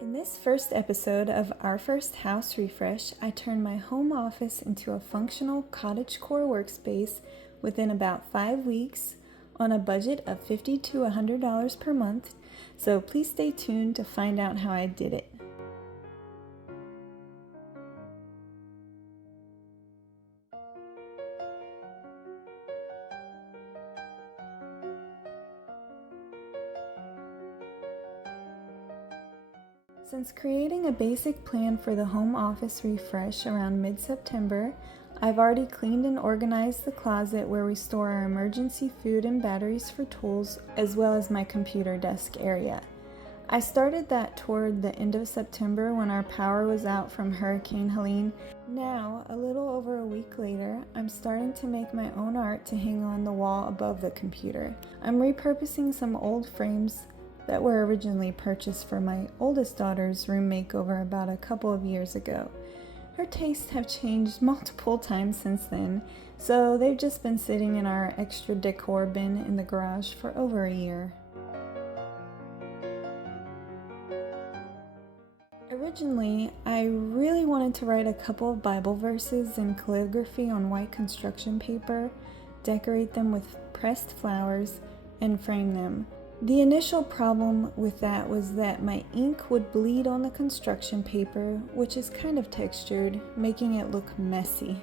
In this first episode of Our First House Refresh, I turned my home office into a functional cottagecore workspace within about 5 weeks on a budget of $50 to $100 per month, so please stay tuned to find out how I did it. Since creating a basic plan for the home office refresh around mid-September, I've already cleaned and organized the closet where we store our emergency food and batteries for tools, as well as my computer desk area. I started that toward the end of September when our power was out from Hurricane Helene. Now, a little over a week later, I'm starting to make my own art to hang on the wall above the computer. I'm repurposing some old frames that were originally purchased for my oldest daughter's room makeover about a couple of years ago. Her tastes have changed multiple times since then, so they've just been sitting in our extra decor bin in the garage for over a year. Originally, I really wanted to write a couple of Bible verses in calligraphy on white construction paper, decorate them with pressed flowers, and frame them. The initial problem with that was that my ink would bleed on the construction paper, which is kind of textured, making it look messy.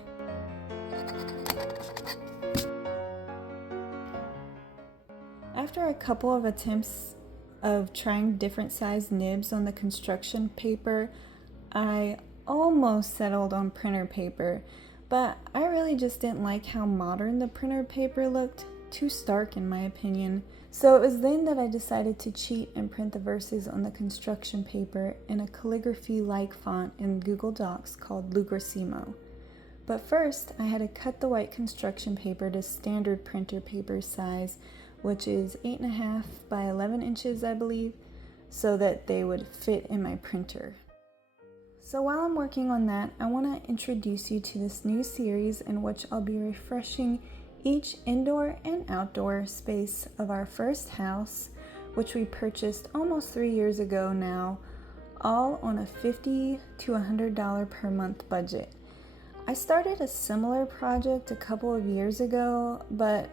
After a couple of attempts of trying different size nibs on the construction paper, I almost settled on printer paper, but I really just didn't like how modern the printer paper looked. Too stark in my opinion. So it was then that I decided to cheat and print the verses on the construction paper in a calligraphy-like font in Google Docs called Lugrissimo. But first, I had to cut the white construction paper to standard printer paper size, which is 8.5 by 11 inches, I believe, so that they would fit in my printer. So while I'm working on that, I want to introduce you to this new series in which I'll be refreshing each indoor and outdoor space of our first house, which we purchased almost 3 years ago now, all on a $50 to $100 per month budget. I started a similar project a couple of years ago, but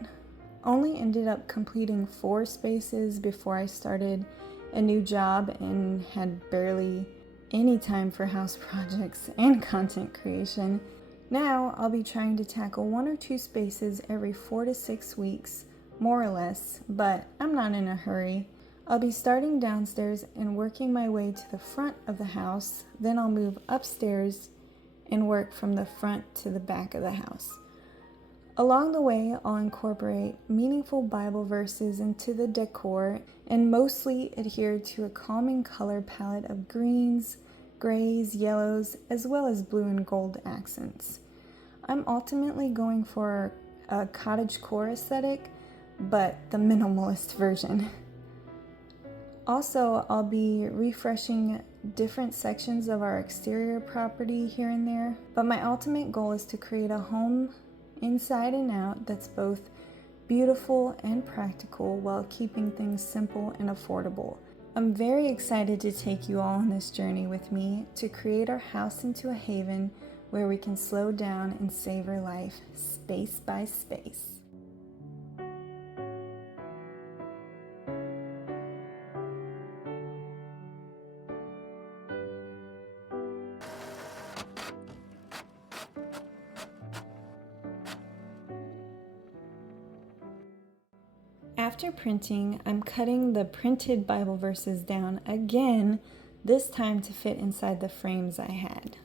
only ended up completing 4 spaces before I started a new job and had barely any time for house projects and content creation. Now, I'll be trying to tackle 1 or 2 spaces every 4 to 6 weeks, more or less, but I'm not in a hurry. I'll be starting downstairs and working my way to the front of the house, then I'll move upstairs and work from the front to the back of the house. Along the way, I'll incorporate meaningful Bible verses into the decor and mostly adhere to a calming color palette of greens, grays, yellows, as well as blue and gold accents. I'm ultimately going for a cottagecore aesthetic, but the minimalist version. Also, I'll be refreshing different sections of our exterior property here and there, but my ultimate goal is to create a home inside and out that's both beautiful and practical while keeping things simple and affordable. I'm very excited to take you all on this journey with me to create our house into a haven where we can slow down and savor life space by space. After printing, I'm cutting the printed Bible verses down again, this time to fit inside the frames I had.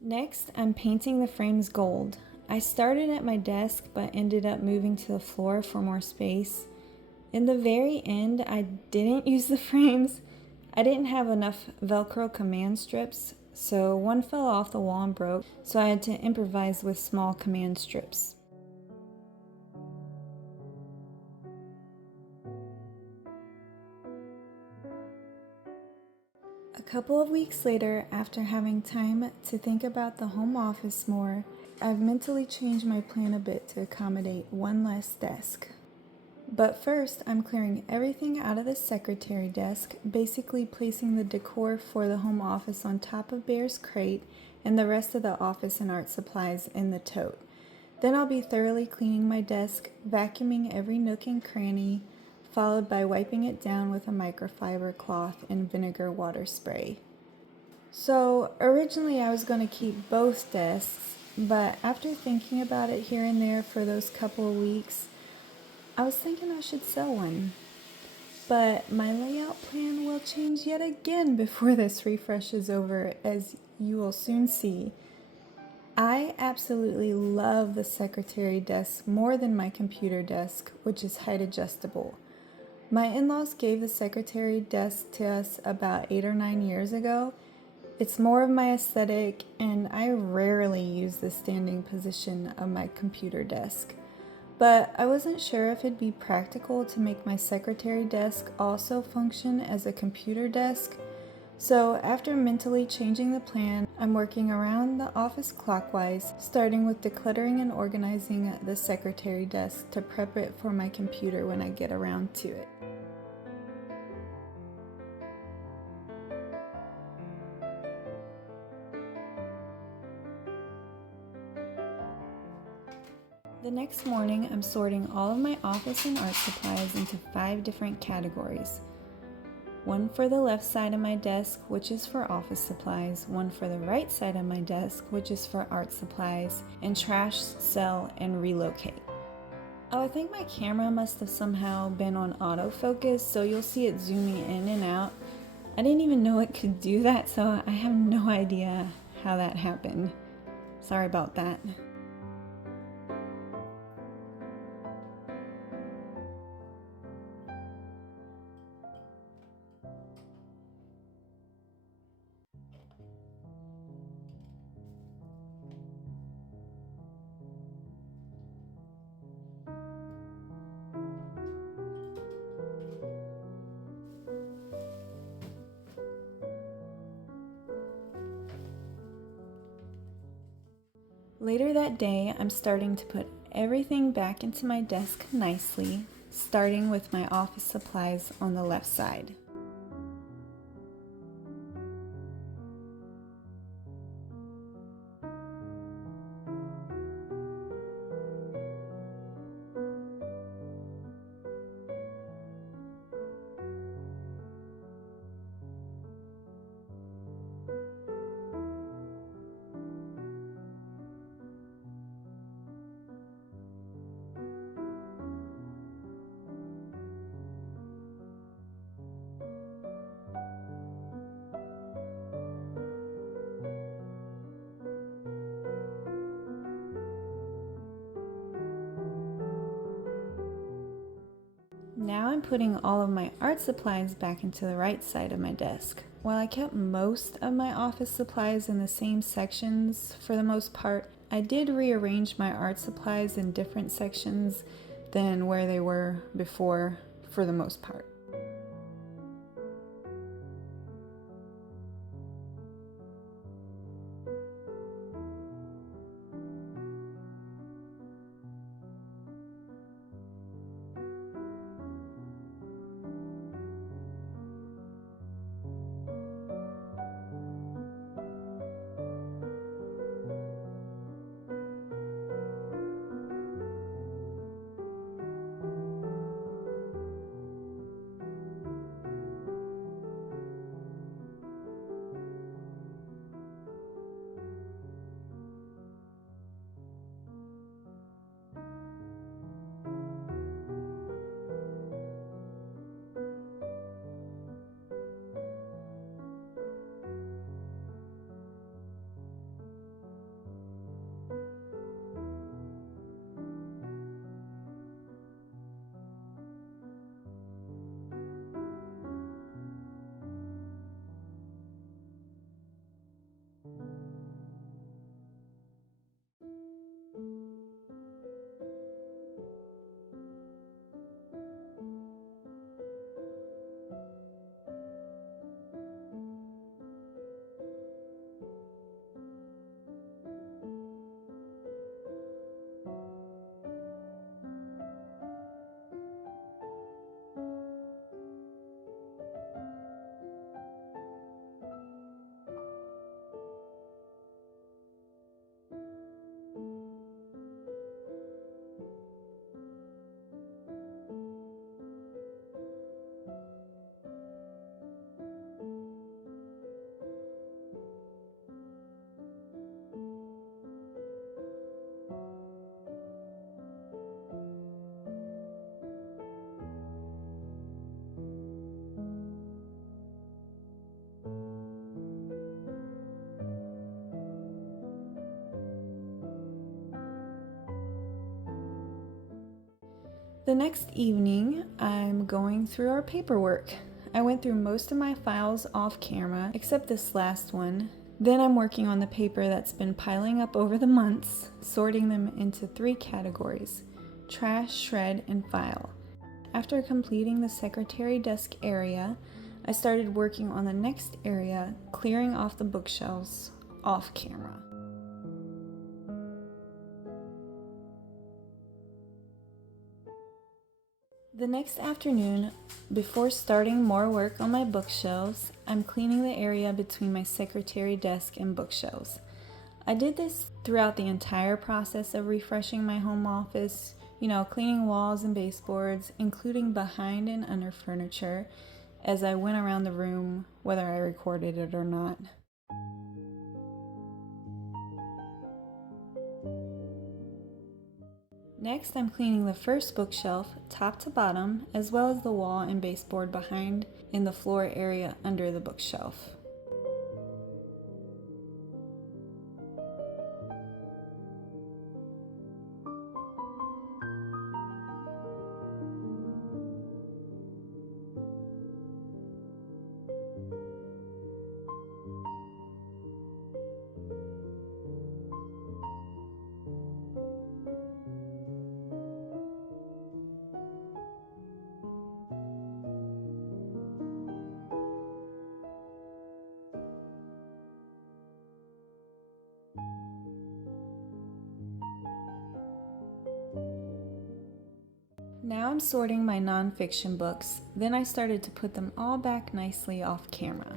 Next, I'm painting the frames gold. I started at my desk but ended up moving to the floor for more space. In the very end, I didn't use the frames. I didn't have enough Velcro command strips, so one fell off the wall and broke, so I had to improvise with small command strips. A couple of weeks later, after having time to think about the home office more, I've mentally changed my plan a bit to accommodate one less desk. But first, I'm clearing everything out of the secretary desk, basically placing the decor for the home office on top of Bear's crate and the rest of the office and art supplies in the tote. Then I'll be thoroughly cleaning my desk, vacuuming every nook and cranny, followed by wiping it down with a microfiber cloth and vinegar water spray. So originally I was going to keep both desks, but after thinking about it here and there for those couple of weeks, I was thinking I should sell one. But my layout plan will change yet again before this refresh is over, as you will soon see. I absolutely love the secretary desk more than my computer desk, which is height adjustable. My in-laws gave the secretary desk to us about 8 or 9 years ago. It's more of my aesthetic, and I rarely use the standing position of my computer desk. But I wasn't sure if it'd be practical to make my secretary desk also function as a computer desk. So after mentally changing the plan, I'm working around the office clockwise, starting with decluttering and organizing the secretary desk to prep it for my computer when I get around to it. The next morning, I'm sorting all of my office and art supplies into 5 different categories. One for the left side of my desk, which is for office supplies, one for the right side of my desk, which is for art supplies, and trash, sell, and relocate. Oh, I think my camera must have somehow been on autofocus, so you'll see it zooming in and out. I didn't even know it could do that, so I have no idea how that happened. Sorry about that. Later that day, I'm starting to put everything back into my desk nicely, starting with my office supplies on the left side. Now I'm putting all of my art supplies back into the right side of my desk. While I kept most of my office supplies in the same sections for the most part, I did rearrange my art supplies in different sections than where they were before for the most part. The next evening, I'm going through our paperwork. I went through most of my files off camera, except this last one. Then I'm working on the paper that's been piling up over the months, sorting them into 3 categories: trash, shred, and file. After completing the secretary desk area, I started working on the next area, clearing off the bookshelves off camera. The next afternoon, before starting more work on my bookshelves, I'm cleaning the area between my secretary desk and bookshelves. I did this throughout the entire process of refreshing my home office, cleaning walls and baseboards, including behind and under furniture, as I went around the room, whether I recorded it or not. Next, I'm cleaning the first bookshelf, top to bottom, as well as the wall and baseboard behind in the floor area under the bookshelf. Now I'm sorting my nonfiction books, then I started to put them all back nicely off camera.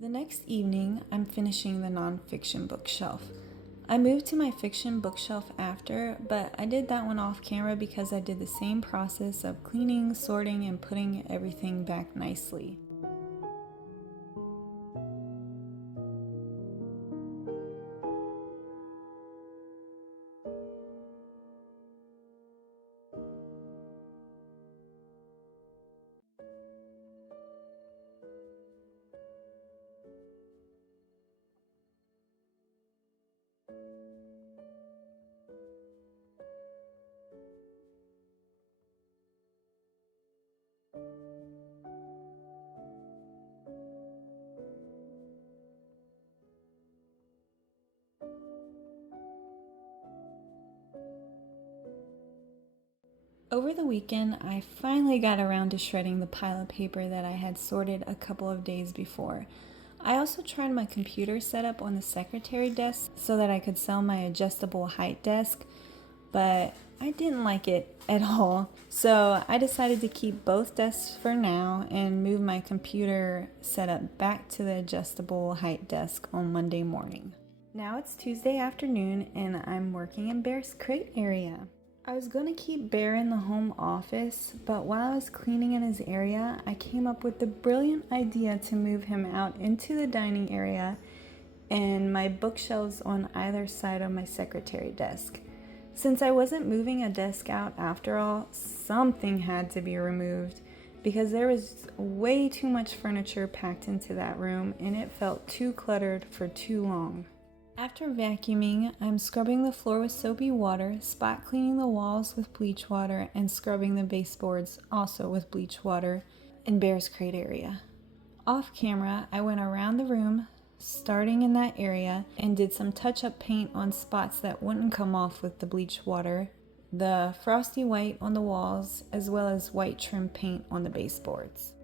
The next evening, I'm finishing the nonfiction bookshelf. I moved to my fiction bookshelf after, but I did that one off camera because I did the same process of cleaning, sorting, and putting everything back nicely. Over the weekend, I finally got around to shredding the pile of paper that I had sorted a couple of days before. I also tried my computer setup on the secretary desk so that I could sell my adjustable height desk, but I didn't like it at all. So I decided to keep both desks for now and move my computer setup back to the adjustable height desk on Monday morning. Now it's Tuesday afternoon and I'm working in Bear's crate area. I was going to keep Bear in the home office, but while I was cleaning in his area, I came up with the brilliant idea to move him out into the dining area and my bookshelves on either side of my secretary desk. Since I wasn't moving a desk out after all, something had to be removed because there was way too much furniture packed into that room and it felt too cluttered for too long. After vacuuming, I'm scrubbing the floor with soapy water, spot cleaning the walls with bleach water, and scrubbing the baseboards also with bleach water in Bear's Crate area. Off camera, I went around the room, starting in that area, and did some touch-up paint on spots that wouldn't come off with the bleach water, the frosty white on the walls, as well as white trim paint on the baseboards.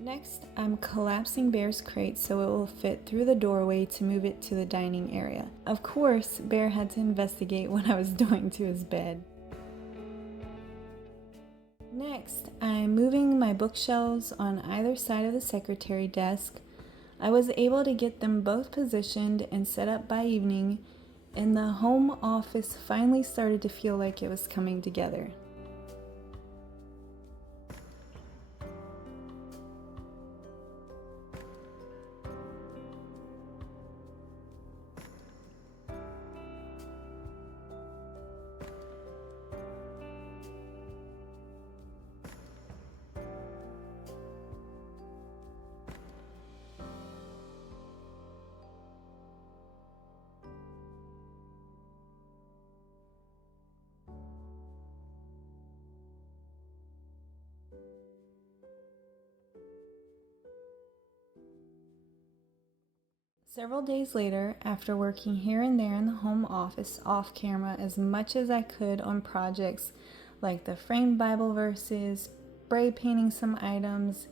Next, I'm collapsing Bear's crate so it will fit through the doorway to move it to the dining area. Of course, Bear had to investigate what I was doing to his bed. Next, I'm moving my bookshelves on either side of the secretary desk. I was able to get them both positioned and set up by evening, and the home office finally started to feel like it was coming together. Several days later, after working here and there in the home office off camera as much as I could on projects like the framed Bible verses, spray painting some items,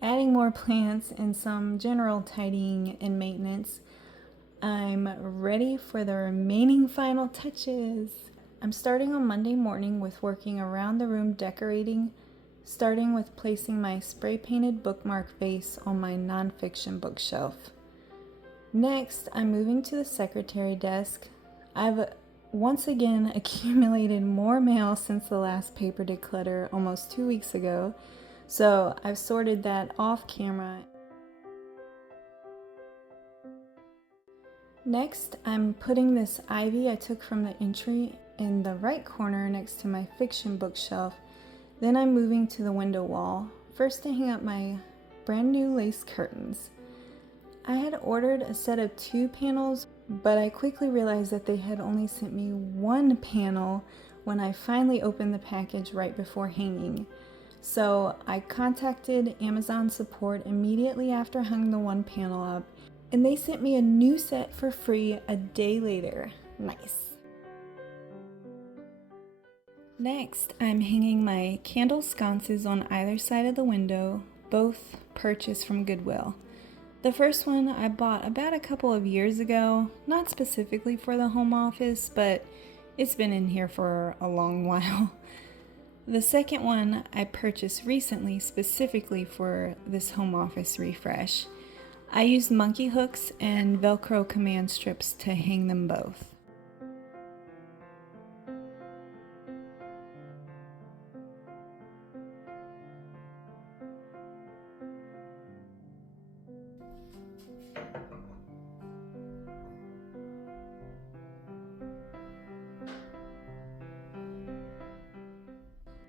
adding more plants, and some general tidying and maintenance, I'm ready for the remaining final touches. I'm starting on Monday morning with working around the room decorating, starting with placing my spray painted bookmark vase on my nonfiction bookshelf. Next, I'm moving to the secretary desk. I've once again accumulated more mail since the last paper declutter almost 2 weeks ago, so I've sorted that off camera. Next, I'm putting this ivy I took from the entry in the right corner next to my fiction bookshelf. Then I'm moving to the window wall, first to hang up my brand new lace curtains. I had ordered a set of 2 panels, but I quickly realized that they had only sent me 1 panel when I finally opened the package right before hanging. So I contacted Amazon support immediately after I hung the 1 panel up, and they sent me a new set for free a day later. Nice. Next, I'm hanging my candle sconces on either side of the window, both purchased from Goodwill. The first one I bought about a couple of years ago, not specifically for the home office, but it's been in here for a long while. The second one I purchased recently specifically for this home office refresh. I used monkey hooks and Velcro command strips to hang them both.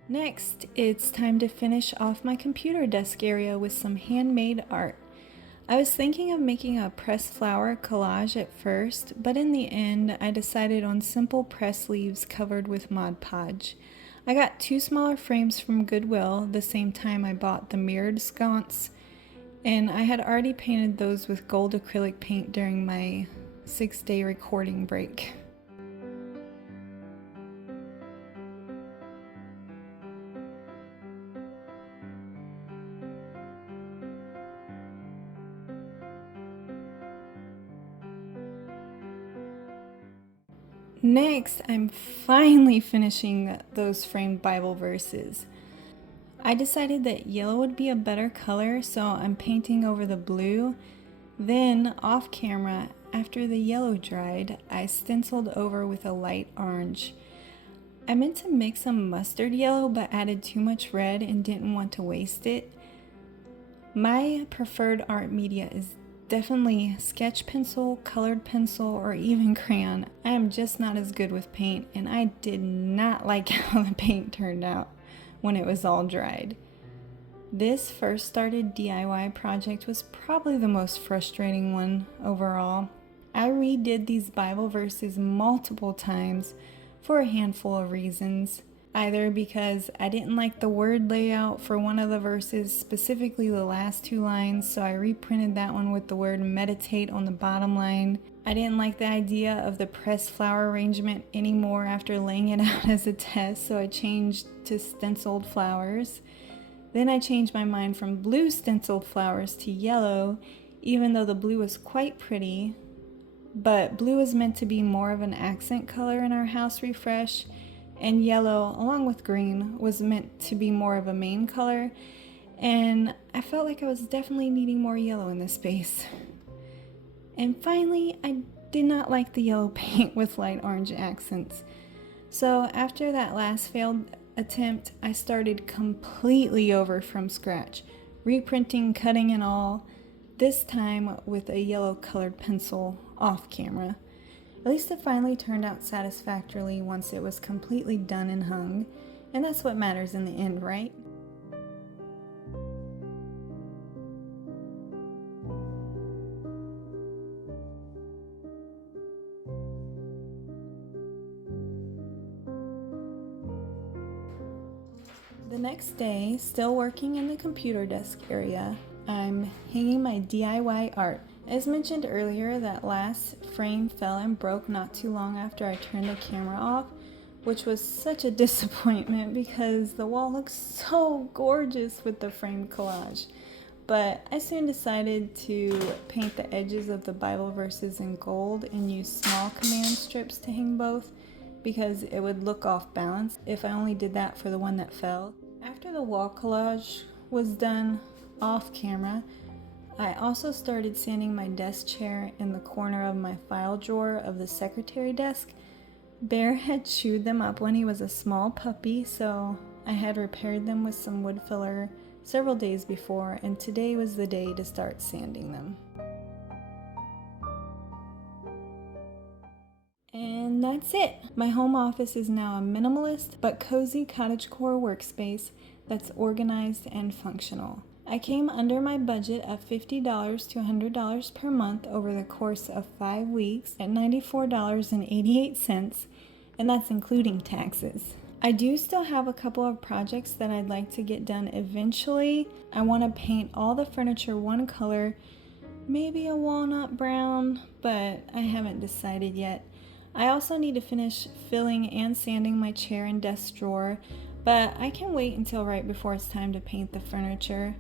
Next, it's time to finish off my computer desk area with some handmade art. I was thinking of making a pressed flower collage at first, but in the end, I decided on simple press leaves covered with Mod Podge. I got 2 smaller frames from Goodwill the same time I bought the mirrored sconce, and I had already painted those with gold acrylic paint during my 6-day recording break. Next, I'm finally finishing those framed Bible verses. I decided that yellow would be a better color, so I'm painting over the blue. Then, off camera, after the yellow dried, I stenciled over with a light orange. I meant to mix some mustard yellow but added too much red and didn't want to waste it. My preferred art media is definitely sketch pencil, colored pencil, or even crayon. I am just not as good with paint, and I did not like how the paint turned out when it was all dried. This first started DIY project was probably the most frustrating one overall. I redid these Bible verses multiple times for a handful of reasons. Either because I didn't like the word layout for one of the verses, specifically the last 2 lines, so I reprinted that one with the word meditate on the bottom line. I didn't like the idea of the pressed flower arrangement anymore after laying it out as a test, so I changed to stenciled flowers. Then I changed my mind from blue stenciled flowers to yellow, even though the blue was quite pretty. But blue is meant to be more of an accent color in our house refresh, and yellow, along with green, was meant to be more of a main color, and I felt like I was definitely needing more yellow in this space. And finally, I did not like the yellow paint with light orange accents. So after that last failed attempt, I started completely over from scratch, reprinting, cutting and all, this time with a yellow colored pencil off camera. At least it finally turned out satisfactorily once it was completely done and hung, and that's what matters in the end, right? The next day, still working in the computer desk area, I'm hanging my DIY art. As mentioned earlier, that last frame fell and broke not too long after I turned the camera off, which was such a disappointment because the wall looks so gorgeous with the framed collage. But I soon decided to paint the edges of the Bible verses in gold and use small command strips to hang both because it would look off balance if I only did that for the one that fell. After the wall collage was done off camera, I also started sanding my desk chair in the corner of my file drawer of the secretary desk. Bear had chewed them up when he was a small puppy, so I had repaired them with some wood filler several days before, and today was the day to start sanding them. And that's it! My home office is now a minimalist but cozy cottagecore workspace that's organized and functional. I came under my budget of $50 to $100 per month over the course of 5 weeks at $94.88, and that's including taxes. I do still have a couple of projects that I'd like to get done eventually. I want to paint all the furniture one color, maybe a walnut brown, but I haven't decided yet. I also need to finish filling and sanding my chair and desk drawer, but I can wait until right before it's time to paint the furniture.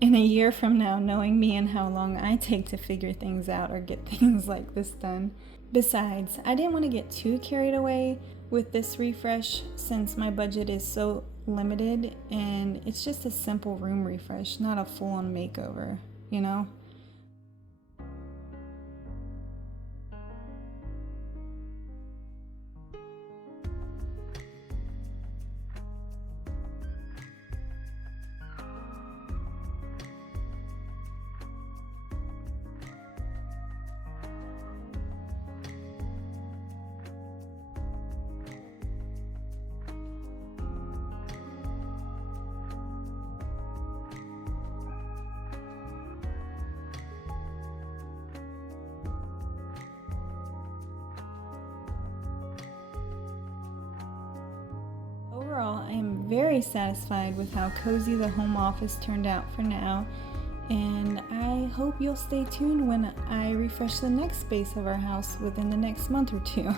In a year from now, knowing me and how long I take to figure things out or get things like this done. Besides, I didn't want to get too carried away with this refresh since my budget is so limited and it's just a simple room refresh, not a full-on makeover, you know? Overall, I am very satisfied with how cozy the home office turned out for now, and I hope you'll stay tuned when I refresh the next space of our house within the next month or two.